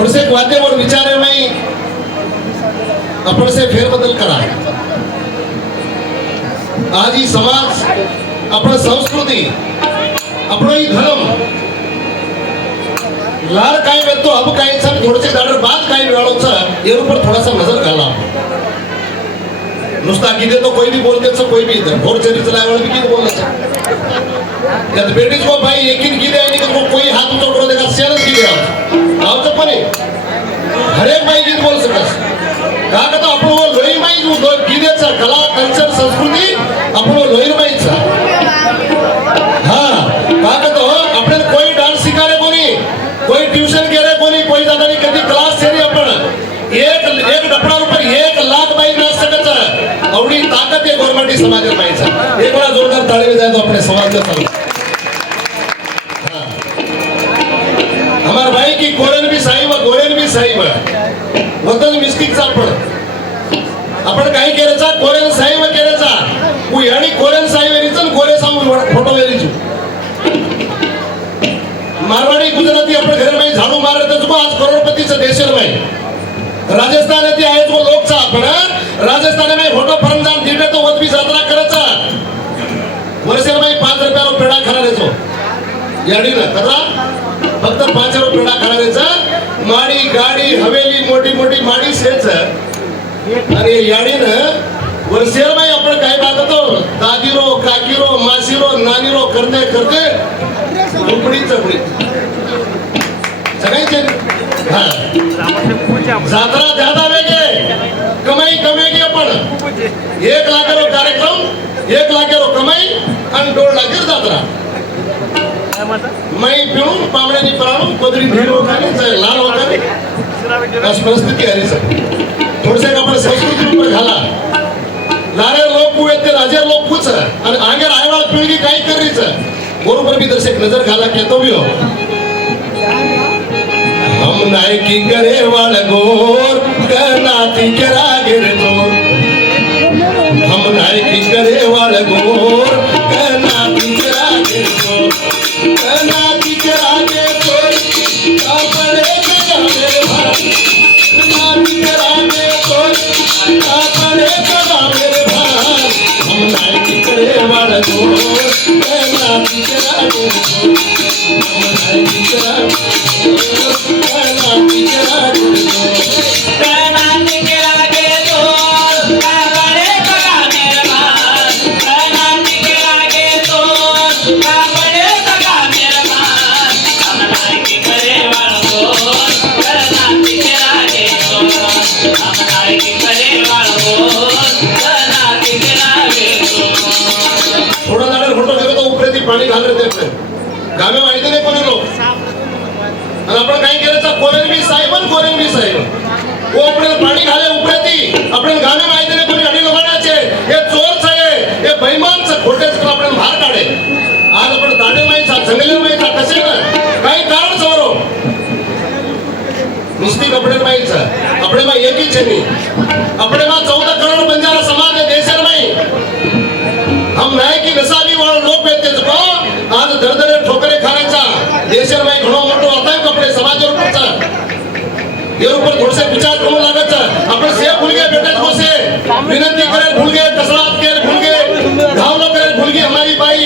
थोडेसे वाद्यावर विचारे नाही आपण से फेरबदल करा। आज ही समाज आपण संस्कृती आपण ही धर्म लाड काय वेतो अब काय थोडेसे दाडर बाद काय वेळोचं ये ऊपर थोड़ा सा नजर घाला। नुसता की तो कोई भी बोलते सो कोई भी इधर भोर चरी चलाए वाला भी की बोलना जब बेटीज को भाई यकीन की दे नहीं तो कोई हाथ ऊंचा करो देगा शेर की दे आओ तो पने हर एक भाई गीत बोल सकस का का तो आपण वो लोई माई जो गीतेचा कला कल्चर संस्कृती आपण वो लोई माईचा हां का का तो आपण कोई डान्स शिकारे कोणी कोई ट्यूशन केले कोणी कोई जातानी कधी क्लास सेरी आपण एक डपडा रुपये 1 लाख बाई नाच सकत आवडी ताकद आहे गव्हर्नमेंट समाजात पाहिजे। एक वेळा जोरदार ताळी बजाय तो अपने समाज का चालू हां हमार भाई की कोरन भी साहिब गोरेन भी साहिब वतन मिस्टिकचा आपण काही केलेचा कोरन साहिब केलेचा उ यानी कोरन साहिब वेरीचन गोरे सामू फोटो वेरीचू मारवाड़ी गुजराती अपने घर में झाड़ू मार रहे थे आज करोड़पति से देशर में राजस्थान ती आहे तो लोकचा पण राजस्थान में फोटो फरमजान दिले तो वत भी यात्रा करायचा वर्षेर में 5 रुपयाला पेढा खाणारेचो याडी ना कदा फक्त 5 रुपये पेढा खाणारेचा माडी गाडी हवेली मोठी मोठी माडी सेच आणि याडी ना वर्षेर में आपण काय बागतो दादीरो काकीरो मासीरो नानीरो करते करते झोपडी चपडी सगळ्यांचे हां जात्रा ज्यादा वेगे कमाई कमेगी आपण 1 लाख रो कार्यक्रम 1 लाख रो कमाई आणि 2 लाख जात्रा मैं पिऊन पामड्यानी पराणू कोदरी भीड होतानी लाल होतानी अशी परिस्थिती आहे सर थोडसे आपण संस्कृती ऊपर घाला लारे लोक हुए ते राजे लोक कुछ आणि आगे आने वाली पीढ़ी काय करीच बरोबर भी दर्शक नजर घाला कहतो भी हो हम नाय की करे वाल गोर कनाती करा गिर तोर हम नाय की करे वाल गोर कनाती करा गिर तोर कनाती करा गे तोर अपने करा मेरे भाई कनाती करा गे तोर अपने करा मेरे भाई हम नाय की करे वाल गोर कनाती करा गिर तोर हम नाय की करा पाणी घालत देते गामे माहिती नाही कोणी लोक आणि आपण काय केलं कोरेन भी साहेब वो अपने पाणी घाले उपरेती आपण गामे माहिती नाही कोणी अडी लोकांचे हे चोर छे हे बेईमान छे खोटेच आपण बाहेर काढे आज आपण ताडे माहिती जंगले माहिती कसे ना काही कारण सवरो नुसती कपडे माहिती अपने में एक ही छे नहीं अपने में 14 करोड़ बंजारा समाज है देशर में हम नाय की नसाबी वाले लोग बेते को आज दरदरे ठोकरे खाण्याचा देशर में घणो मोठो होता है कपडे समाजवर पडचा ये ऊपर थोड़े से विचार करू लागत आपण से भूल गए बेटे को से विनती करे भूल गए कसरत के भूल गए धावलो करे भूल गई हमारी बाई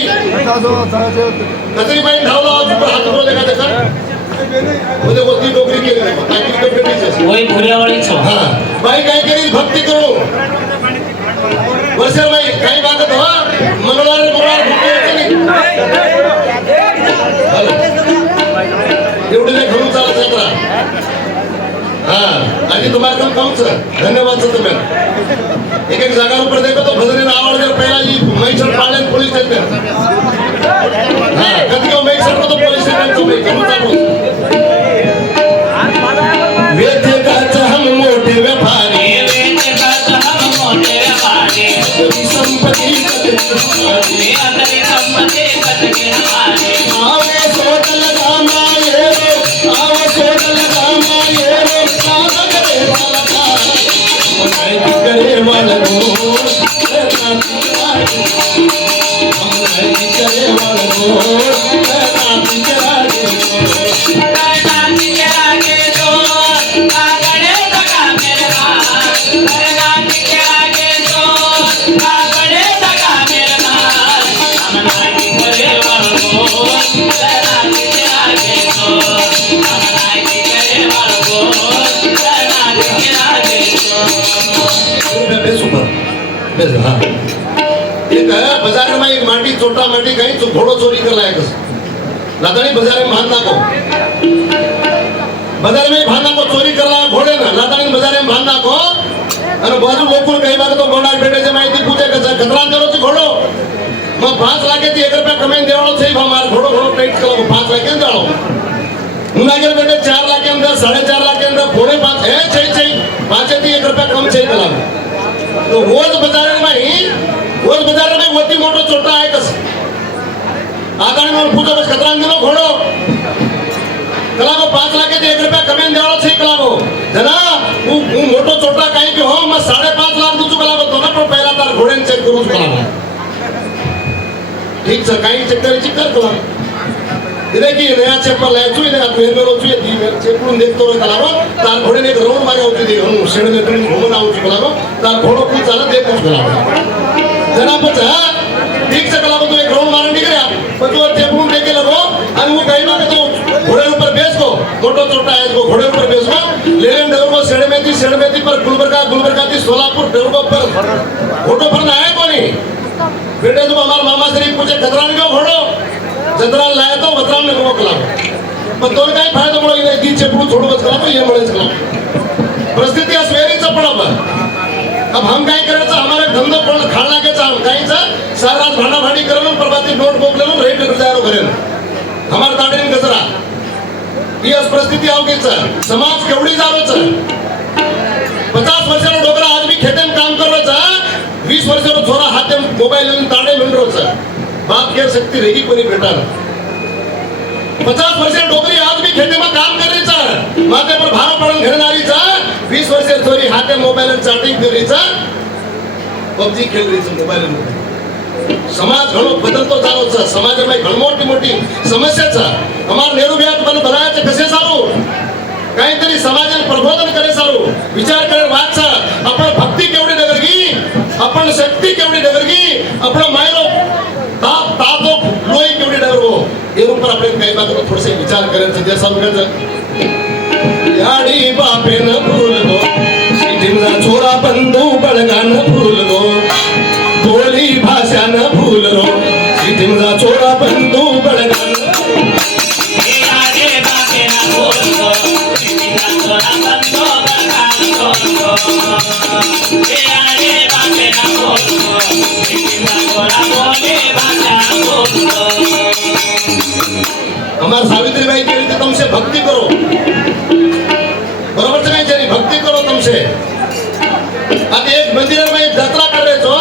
कतरी बाई धावलो ऊपर हाथ ऊपर लगा देखा वो देखो ती डोकरी के ताकि तो बेटी से वही भूरिया वाली छो हां बाई काय करी भक्ति करो वर्षे में काही बात हो मंगळवार एवढे नाही घेऊन चालत यात्रा हां आणि तुम्हाला कम धन्यवाद सर तुम्ही एक जागा ऊपर देखो तो भजन आवाज जर पहला ही मैसर पालन पुलिस स्टेशन हां कभी को मैसर को तो पुलिस स्टेशन तो मैं कम चालू वेथे का हम मोठे व्यापारी संपत्ति कदे संपत्ति कदे आवे सोच लगा माये आवे सोच लगा माये कागज रे वाला मैं करे वाला गो हम करे वाला गो बेस हाँ एक बाजार में एक माटी छोटा माटी कहीं तो घोड़ो चोरी कर लायक लादानी बाजार में भान नाको बाजार में भान नाको चोरी कर लाया घोड़े ना लादानी बाजार में भान नाको अरे बाजू लोकल कई बार तो गोंडा बेटे से माहिती पूछे खतरा देरो छे घोड़ो मैं 5 लाख थी 1 रुपया कमाई देवानो छे हमार घोड़ो घोड़ो टाइट करो 5 लाख के देवानो मुनागर बेटे 4 लाख के अंदर 4.5 लाख के अंदर घोड़े 5 है छे 5 थी 1 रुपया कम छे कला तो रोज बाजार में वती मोटो छोटा आहे कस आदानी में पूछो बस खतरा देनो घोड़ो कलाको 5 लाख के 1 रुपया कमाई देवानो छे कलाको जना હું મોટો ચોટા કાઈ કે હો मैं 5.5 लाख दूचू कलाको तो ना पण पहिला तार घोड़े चेक करूच कलाको ठीक છે કાઈ ચેક કરી ચેક કર કલાકો इधे की नया चप्पल लाया छु इधे मेरे में रोचु ये दी मेरे चप्पल देखतो रे कलाको तार घोड़े ने एक राउंड मारे होती दी हम शेड में तुम घूमना आउच कलाको तार घोड़ो कुछ चला देखो कलाको जना पचा ठीक से कलाको तो एक राउंड मारने निकला પછી और चप्पल देके लगो અને હું કઈ માં તો घोड़े ऊपर बेस को मोटो छोटा है इसको घोड़े ऊपर बेस को लेलेन डगर को सेड़ में थी पर गुलबर्गा थी सोलापुर डगर पर फोटो पर आया कोनी बेटे तुम हमारे मामा से पूछे खतरा ने क्यों घोड़ो जतरा लाया तो वतरा ने को कला पण तो काय फायदा म्हणो इने दी चेपडू छोडू बस कला ये मळेच कला परिस्थिती असवेरीचा पण अब हम काय करायचं हमारे धंदो पण खाण लागायचं हम कायचा सारा भांडा भांडी करून प्रभाती नोट बुक लेऊन रेट गुजारो करेन हमारे ताडीन गजरा ही अस परिस्थिती आवगेच समाज केवढी जारोच 50 वर्षाचा डोकरा आज भी खेतेम काम कररोच 20 वर्षाचा छोरा हाते मोबाईल घेऊन ताडे मिंडरोच बात कर सकती रहेगी कोणी बेटा 50 वर्षाची डोकरी आज भी खेते में काम करीचा माथे पर भार पडून घेणारीचा 20 वर्षाची छोरी हाते मोबाईल चॅटिंग करीचा पबजी खेळरीचा मोबाईल समाज घणो बदलतो जावोचा समाजामध्ये घणमोठी मोठी समस्याचा हमार नेहरू ब्यात बन बनायचे कसे सारू काहीतरी समाजाने प्रबोधन करे सारू विचार करे वाचा आपण भक्ती केवढी डगरगी आपण शक्ती केवढी डगरगी आपण मायरो तातो लोई केवढी डगरगो ये ऊपर आपण काही बात थोडसे विचार करायचं जे सारू करायचं याडी बापे न भूल गो सिटीमचा छोरा बंधू बळगा न भूल गो बोली भाषा न भूल रो सिटीमचा छोरा बंधू बळगा न याडी बापे न भूल गो सिटीमचा छोरा बंधू बळगा न भूल गो याडी बापे न भूल गो सिटीमचा छोरा बोली भाषा न भूल गो हमार सावित्रीबाई कहती थी तुमसे भक्ति करो बरोबर से नहीं चली भक्ति करो तुमसे अब एक मंदिर में यात्रा कर रहे हो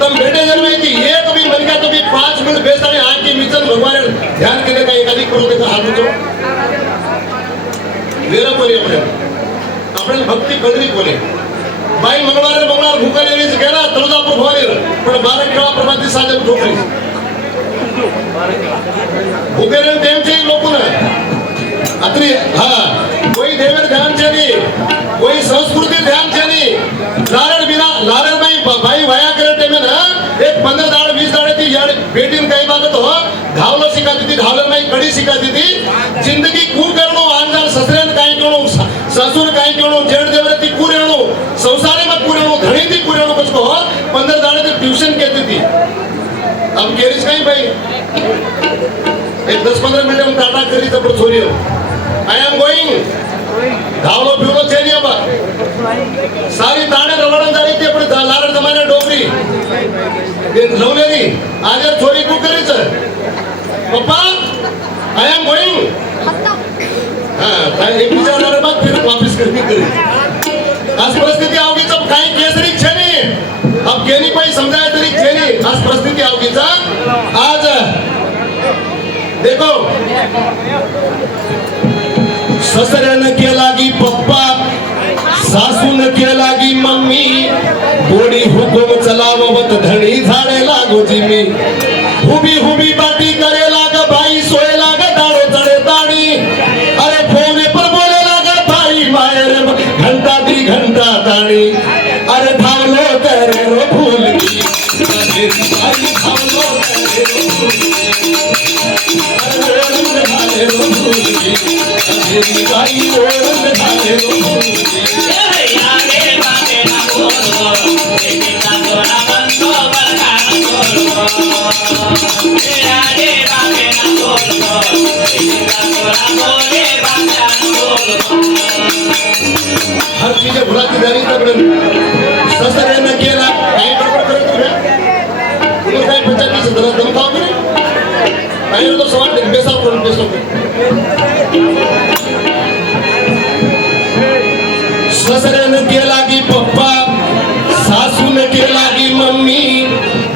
तुम बेटे जन में कि एक भी मन का तो भी 5 मिनट बेचने आके मिचन भगवान ध्यान करने का एकाधिक करो देखा हाथ उठो वेरा कोणी आपण भक्ती कदरी कोणी बाई मंगळवार भूका लेली गेला तुळजापूर भवानी पण 12 केळा प्रभाती साजन ठोकली भूकेरे टेम छे लोक ना अत्री हां कोई देवर ध्यान छे नहीं कोई संस्कृति ध्यान छे नहीं लारड़ बिना लारड़ भाई वाया करे टेमे ना एक 15 दाड़ 20 दाड़े थी यार बेटीन कई बात तो धावलो सिखाती थी धावलन में कड़ी सिखाती थी जिंदगी कू करणो आंजार ससरेन काई करणो ससुर काई करणो जेठ देवरे थी कुरेणो संसारे में कुरेणो धणी थी कुरेणो कुछ को 15 दाड़े थी ट्यूशन कहती थी अब केरीज कहीं भाई एक 10-15 मिनट में टाटा करी तब छोरी आई एम गोइंग धावलो फिरलो छे नहीं अब सारी ताणे रवड़न जारी थी अपने लारड़ जमाने डोकरी ये लवलेली आज छोरी को करी छ पप्पा आई एम गोइंग हां ताई एक विचारणार बाद फिर वापस करनी करी आज परिस्थिती आवगी जब काही केसरी छे नहीं अब केनी कोई समझाए तरी छे नहीं आज परिस्थिती आवगी आज देखो ससरन के लागी पप्पा सासून के लागी मम्मी गोडी हुकुम चलावत धणी झाडे लागो जिमी हुबी हुबी बाटी करे लाग बाई सोए लाग दाड़ो चढ़े ताड़ी अरे फोने पर बोले लाग भाई मायर घंटा दी घंटा ताड़ी अरे धावलो करे रो भूल की अरे भाई धावलो करे रो भूल की अरे रो भूल की अरे भाई ओरन धारे रो भूल की यारे बाटे ना बोलो एक का तोरा झाली तर ससऱ्यानं केला काय बरोबर करत तुम्ही काय पंचायतीचं जरा दम खाऊ की नाही तो सवाल बेसाव करून बेसाव ससऱ्यानं केला की पप्पा सासूने केला की मम्मी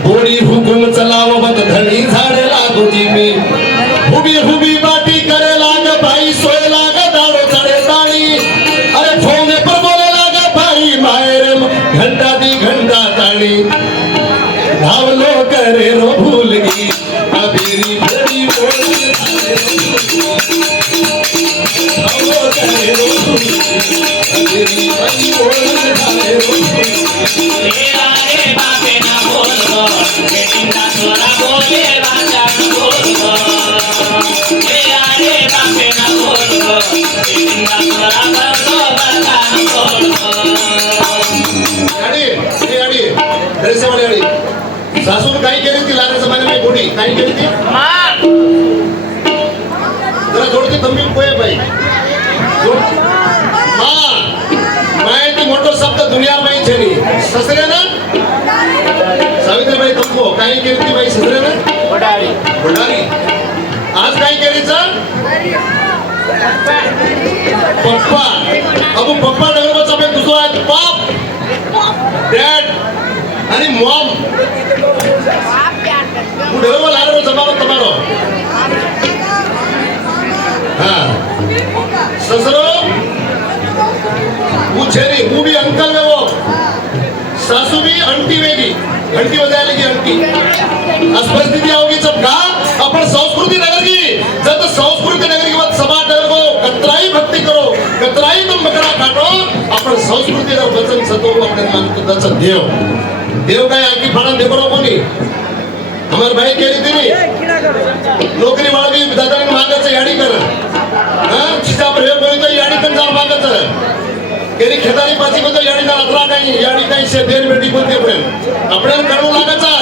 गोडी हुकुम चलाव बद धणी झाडे लागोजी मी हुबी हुबी बाटी करे लाग भाई सोए लाग दाड़ो चढ़े ताड़ी अरे फोन पर बोले लाग भाई मायरे घंटा दी घंटा ताड़ी धावलो करे रो भूल गई अबेरी बड़ी बोली धावलो करे रो भूल गई अबेरी बड़ी बोली धावे रो तेरा रे बापे ना बोलो बेटिंदा तोरा बोले राजा ना बोलो तेरा रे बापे ना बोलो बेटिंदा तोरा बोलो राजा ना बोलो अडी ड्रेस वाली अडी सासून काय केली ती लागे जमाने में गोडी काय केली ती मां जरा जोडती तंबी कोय बाई मां माय ती मोठो शब्द दुनिया में છે ની સસરે ના सावित्रीबाई तुमको काय केली ती बाई ससरे ना बडारी बुडारी आज काय केलीचा पप्पा अब पप्पा नगरचा पे दुसरा आहे पाप डॅड आणि मॉम उडवल आरो जमाव તમારો हां ससरो पूछेरी वो भी अंकल है वो सासू भी अंटी वेगी घंटी बजायला की अंटी आज परिस्थिती आओगी सब का आपण संस्कृती नगर की जब संस्कृती नगर की बात समाज नगर को कतराई भक्ति करो कतराई तुम बकरा काटो आपण संस्कृती का वचन सतो अपने मन को दच देव काय आकी फाड़ा देखो रो कोनी हमारे भाई केली तिनी नोकरी वाला भी दादाने मागायचं याडी कर हां चिता प्रयोग कोणी तो याडी कर जा मागायचं केली खेदारी पाची को तो याडी ना अतरा काही याडी काही से देर बेटी बोलते पण आपल्याला करू लागायचा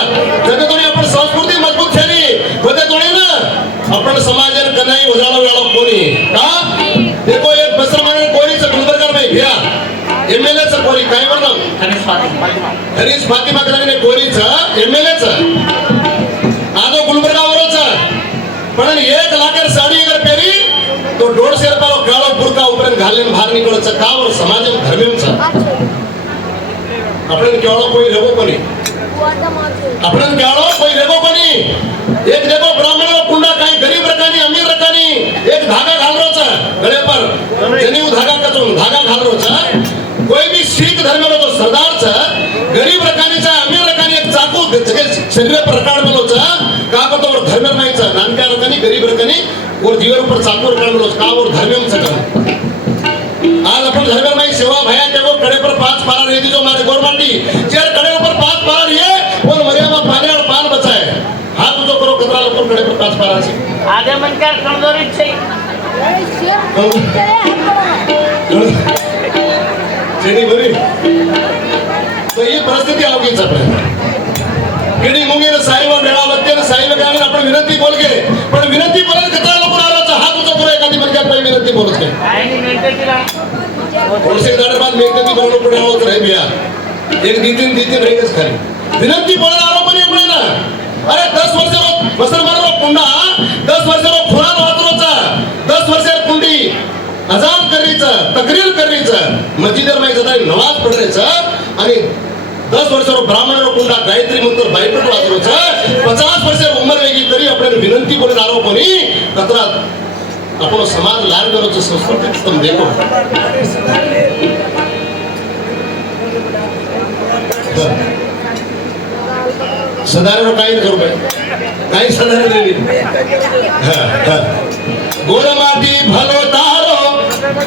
जते तोनी आपण संस्कृती मजबूत ठेली होते तोनी ना आपण समाजाला कनाई उजाळा वेळा कोणी का देखो एक बसरमाने कोणीचं गुलबर्गा में घ्या एमएलए चं कोणी काय म्हणलं हरीश फातिमा कराने कोणीचं एमएलए चं आजो गुलबर्गावरच पण 1 लाख साडी अगर पेरी तो 150 रुपयाला काळो बुरका उपरन घालेन बाहेर निघोचं का वर समाज धर्मेचं आपण केवळ कोई रेगो कोणी आपण केवळ कोई रेगो कोणी एक देखो ब्राह्मण कुंडा काही गरीब रकानी अमीर रकानी एक धागा घालरोचा गळे पर जनीव धागा कचून धागा घालरोचा कोई भी सिख धर्म रो सरदारचा गरीब रकानीचा अमीर रकानी एक चाकू शरीर पर रकाड मलोचा का तो धर्म नाहीचा नानका रकानी गरीब रकानी और जीवर पर चाकू रकाड मलो का और धर्म सका आज अपन धर्म में सेवा भया के वो कड़े पर 5 पारा रेदी जो मारे गवर्नमेंटी चेयर कड़े ऊपर 5 पारा लिए और मरियामा पानी और पान बचाए हाथ जो करो कतरा लोग कड़े पर 5 पारा से आगे मन कर कमजोरी छे जेनी बरी तो ये परिस्थिती आवगीच आपल्याला केडी मुंगेर साहेब मेळा वत्तेन साहेब गाने आपण विनंती बोल के पण विनंती बोलत कतरा लोक आराचा हात उचो पुरे एखादी मन काय विनंती बोलत के आईनी मिळते तिला थोड़से दाडे बाद मेघती बोलनो पड़े आवत रहे बिया एक दीतीन रहेगस खाली विनंती बोलत आरो पण आपण ना अरे 10 वर्ष बसर मारो कुंडा 10 वर्ष खुरान वातरोचा 10 वर्ष कुंडी अजान करीचं तकरीर करीचं मस्जिदर मध्ये जाता नमाज पढायचं आणि 10 वर्ष ब्राह्मण कुंडा गायत्री मंत्र बायपट वाचरोचं 50 वर्ष उमर वेगी तरी आपण विनंती बोलत आरो कोणी कतरा आपण समाज लाड करोचं संस्कृती तुम देखो साधारण काही करू काही साधारण गोरमाटी भलो तारो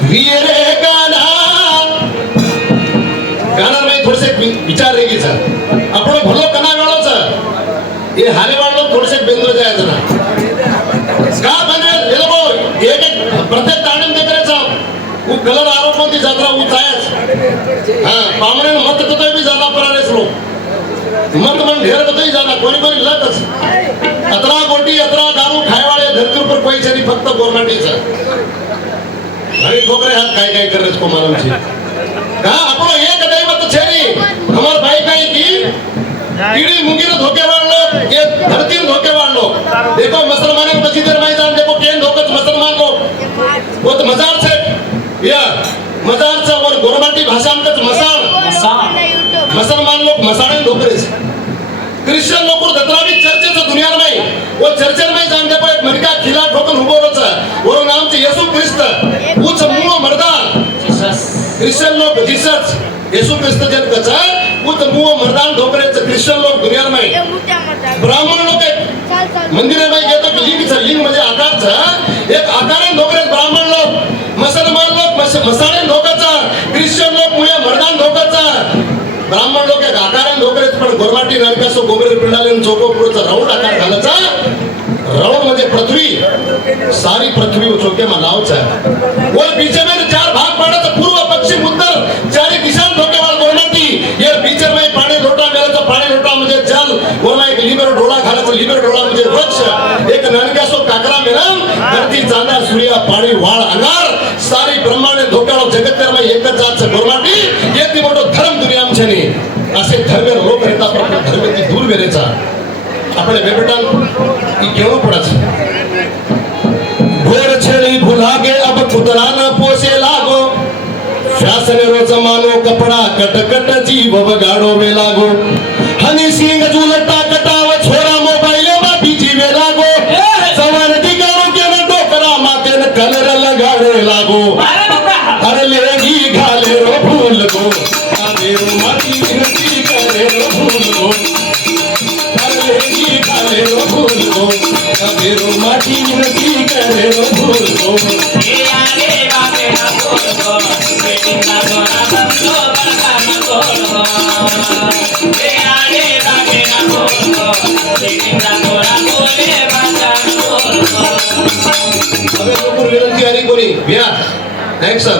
वीरे गाना गाना में थोड़े से विचार रहेगी सर अपनो भलो कना वालो सर ये हारे वालो थोड़े से बेंदो जाए जना का बने ये लोग एक प्रत्येक ताणम देख रहे साहब वो कलर आरोपों की यात्रा वो चाहे हाँ पामने मत तो भी ज्यादा पराले लोग मत मन ढेर बताई जाना कोणी कोणी लतच 18 गोटी 18 दारू खायवाळे धरती पर पैसे नाही फक्त गव्हर्नमेंटचा आणि ठोकरे हात काय काय करत को मालूम छे हाँ આપણો એક દૈવત છે ની અમાર ભાઈ કઈ की कीड़ी मुंगी ने धोखे वाल लोग ये धरती ने धोखे वाल लोग देखो मुसलमानों को बची देर मैदान देखो केन धोखत मुसलमान लोग वो तो मजार से या मजार से और गोरमाटी भाषा में तो मसाण मुसलमान लोग मसाणे धोखे से क्रिश्चियन लोग को दतरावी चर्चे से दुनिया में वो चर्चे में जान देखो एक मरिका खिला ठोकन उभो रचा वो नाम से यीशु ख्रिस्त वो समूह मर्दान क्रिश्चियन लोग जीसस यीशु ख्रिस्त जन कचा वो समूह मर्दान ढोकरे क्रिश्चियन लोग दुनिया में ब्राह्मण लोग मंदिर में ये तो लिंग म्हणजे आकारचा एक आकाराने ढोकरे ब्राह्मण लोग मुसलमान लोग मसाणे ढोकाचा क्रिश्चियन लोग मुळे मर्दान ढोकाचा ब्राह्मण लोग एक आकाराने ढोकरे पण गोरमाटी नरकासो गोबरे पिंडाले चोको पुढचा राऊंड आकार घालायचा राऊंड म्हणजे पृथ्वी सारी पृथ्वी चोके में लावचा और बीच में चार भाग पड़े पूर्व पश्चिम उत्तर चारी दिशा ढोके वाला गोरमाटी ये बीच में पानी लोटा मेरा तो पानी लोटा मुझे जल और मैं एक लीबर डोला खाना तो लीबर डोला मुझे वृक्ष एक नरकासो काकरा मेरा धरती चांदा सूर्य पानी वाळ अंगार सारी ब्रह्मांड धोक्याळो जगत में एकच जात गोरमाटी येती मोठो धर्म दुनिया में छे असे धर्म लोक रहता पण धर्म ती दूर वेरेचा આપણે બેબેટા ઈ કેવું પડે છે ઘોર છેડી ભૂલાગે અબ ખુદરા ન પોસે લાગો ફેશન રો જમાનો કપડા કટ કટ જીવ વગાડો વે લાગો હની સિંગ ઝુલટા કટાવ છોરા મોબાઈલે માં બીજી વે લાગો સવાર દીગારો કે ન ડોકરા માથે ન કલર લગાડે લાગો અરે લેગી ઘાલે રો ભૂલ ગો આ મેરો માટી વિનતી કરે રો ભૂલ ગો मेरो माटी विनती करे रो भूल गो ये आगे बापे ना बोल गो बेटिंदा तोरा बंदो बड़का ना बोल गो ये आगे बापे ना बोल गो बेटिंदा तोरा बोले बाजा ना बोल गो હવે લોકો વિનંતી હારી કોની વ્યા થેન્ક્સ સર